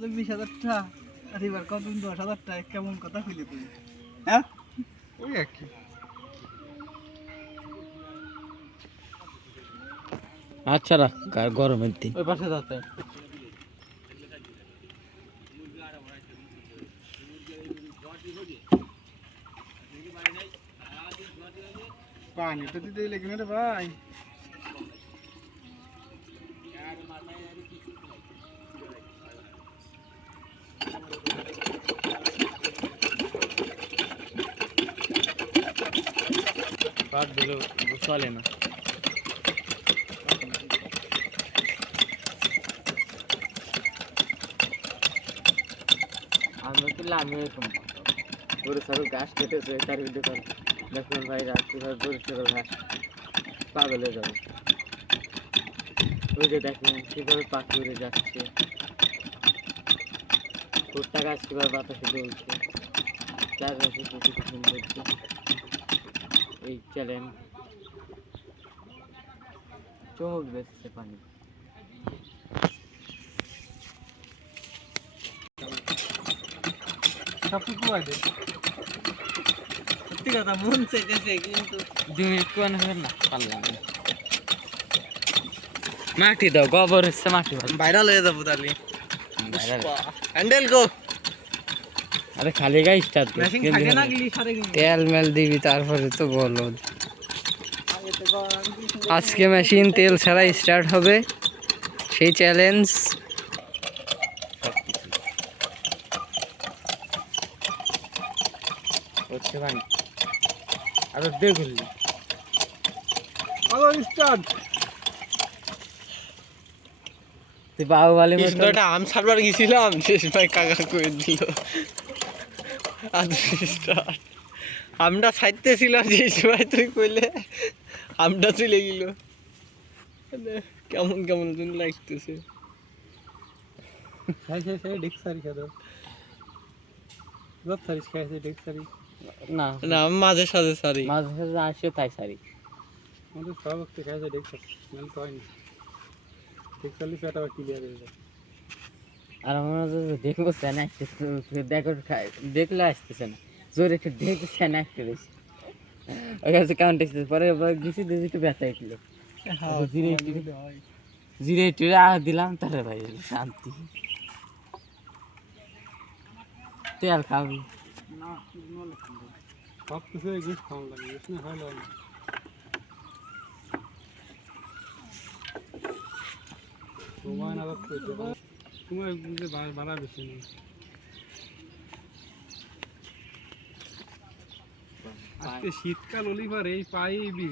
তাহলে 20,000 টাকা আর এবার কত 10,000 টাকা কেমন কথা কইলি তুই? হ্যাঁ ওই আর কি। আচ্ছা রাখ, গরমের দিন ওই পাশে যাতে পানি তো দিতে লেগে রে ভাই। কাট দিল চলে না। আমরা তো লামি এরকম গরু সরু ঘাস কেটেছে তার ভিতরে দেখুন ভাই রাত্রিবার গরু সরু ঘাস পাগল হয়ে যাবে। ওই যে দেখুন কিভাবে পাখি উড়ে যাচ্ছে, ভুট্টা গাছ কিভাবে বাতাসে দুলছে, চারপাশে প্রকৃতি সৌন্দর্য। এই চ্যালেঞ্জ চমক দিচ্ছে পানি। সব কিছু কুয়াই দে। সত্যি কথা মন চাইতেছে কিন্তু 2 মিনিট কোন হবে না, পারলাম না। মাটি দাও, গোবর হচ্ছে মাটি ভাইরাল হয়ে যাবো তাহলে। হ্যান্ডেল গো আরে খালি গাই স্টার্ট মেশিন থাকে না গলি সারে গলি তেল মেল দিবি তারপরে তো বলো। আগে তো গরম আজকে মেশিন তেল ছাড়া স্টার্ট হবে, সেই চ্যালেঞ্জ। হচ্ছে পানি আর দেখুন আলো স্টার্ট। তুই বাবু বালি মতো কৃষ্ণটা আম সারবার গেছিলাম, শেষ ভাই কাকা কই দিল আজ স্টার্ট। আমটা ছাইতেছিলাম যে সময় তুই কইলে আমটা চলে গেল। কেমন কেমন দিন লাগতেছে। খাইছে সে ডিক সারি খাদো। গত সারি খাইছে ডিক সারি। না না মাঝে সাঝে সারি মাঝে সাঝে আসিও তাই সারি। আমাদের সব বক্তে খাইছে ডিক সারি। মানে কই না। ডিক সারি পেটা ক্লিয়ার হয়ে যায়। আর আমরা দেখবো সেনা দেখো দেখলে আসতেছে না, জোরে একটু দেখতে সেনা একটু রয়েছে ওই কাছে কাউন্ট এসেছে। পরে গেছি দেখি একটু ব্যথা এগুলো জিরে একটু দিলাম, তাহলে ভাই শান্তি। তেল খাবি না সব কিছু গুছ খাওয়া লাগে, গুছ না হয় না। সময় না করতে সময় বুঝে বাড়া বেশি নেই। আজকে শীতকাল অলিভার এই পাইবি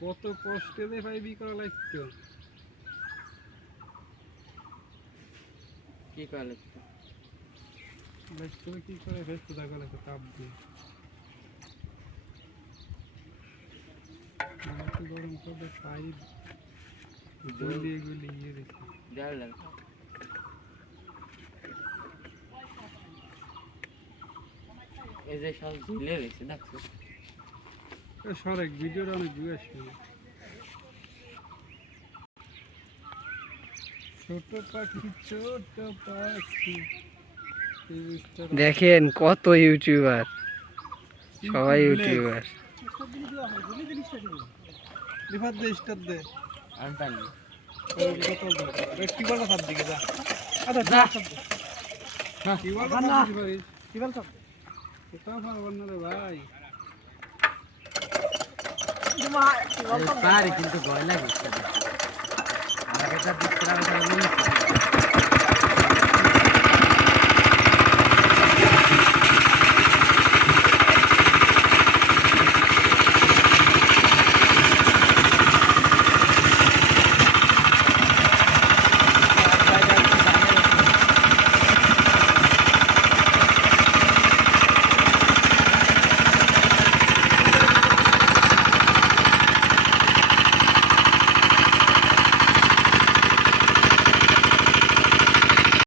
কত কষ্টে যে পাইবি করা লাগতো। কি করলে তুমি কি করে ফেস কোথা করে তাপ দিয়ে গরম করে পাইপ গলিয়ে গলিয়ে রেখে জাল লাগে। এই যে সব ঝিলে রয়েছে দেখছো। সরেক ভিডিওটা অনেক দূরে আসবে। ছোট পাখি ছোট পাখি দেখেন কত ইউটিউবার, সবাই ইউটিউবার। লিভার দে স্টার দে আমি পানি কি বলা সব দিকে যা আচ্ছা যা। কি বলবো না। ভাই কি বল সব কোথাও পারবো না রে ভাই। পারি কিন্তু ভয় লাগে আমাকে